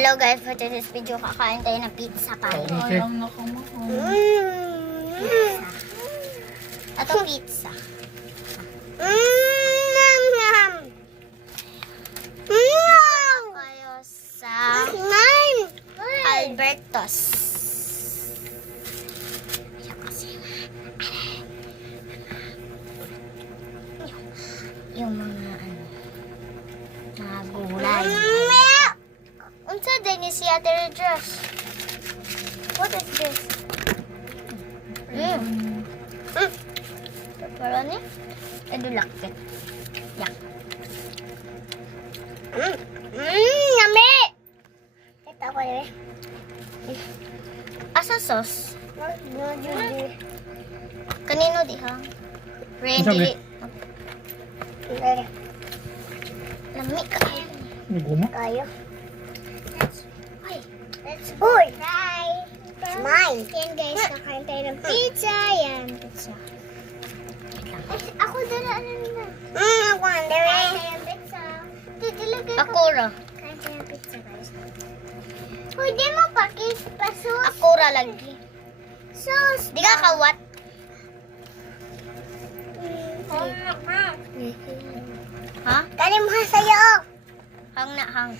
Hello guys, for today's video, kakain tayo ng pizza pa. Okay. Ayaw na kumakain. Ito pizza. Kayo sa Albertos. Yung mga mga gulay. Unsa din ni si Ate Josh? What is this? Pero ni? Edulakit. Yak. Yummy! Ito ko rin. Asa sauce? Kanino di ha? Randy. Lami ka. Guma? Kayo. Let's try. It's mine. Yan guys, kakain tayo ng pizza. Yan, pizza. Ako dala ano na. Ako hindi rin. Kain tayo ng pizza. Akura. Kain tayo ng pizza guys. Pwede mo pasus. Akura lagi. Sus. Di ka kawat. Ha? Kani mo sa'yo. Hang na hang.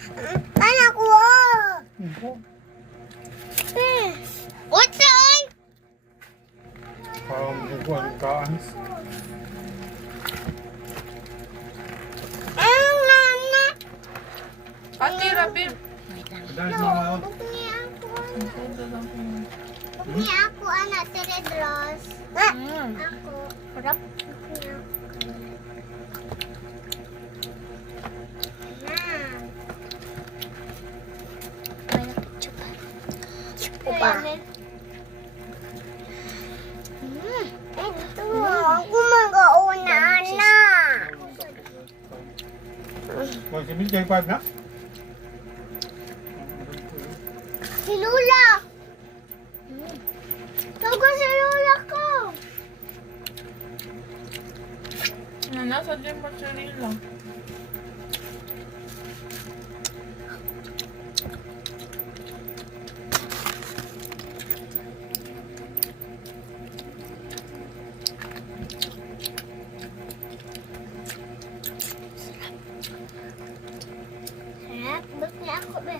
Anak ko. What's on? Buwan kaan. Mama. Ate, Rabi. Dahil mga Bukni ako, anak, Teredros. Ako. Harap. Upa. Ito, ako mag-auna na. magsimil kayo pa na? Si Lula. Tago si Lula ko. Nasa din mozzarella. Sarap. Bukni ako ba?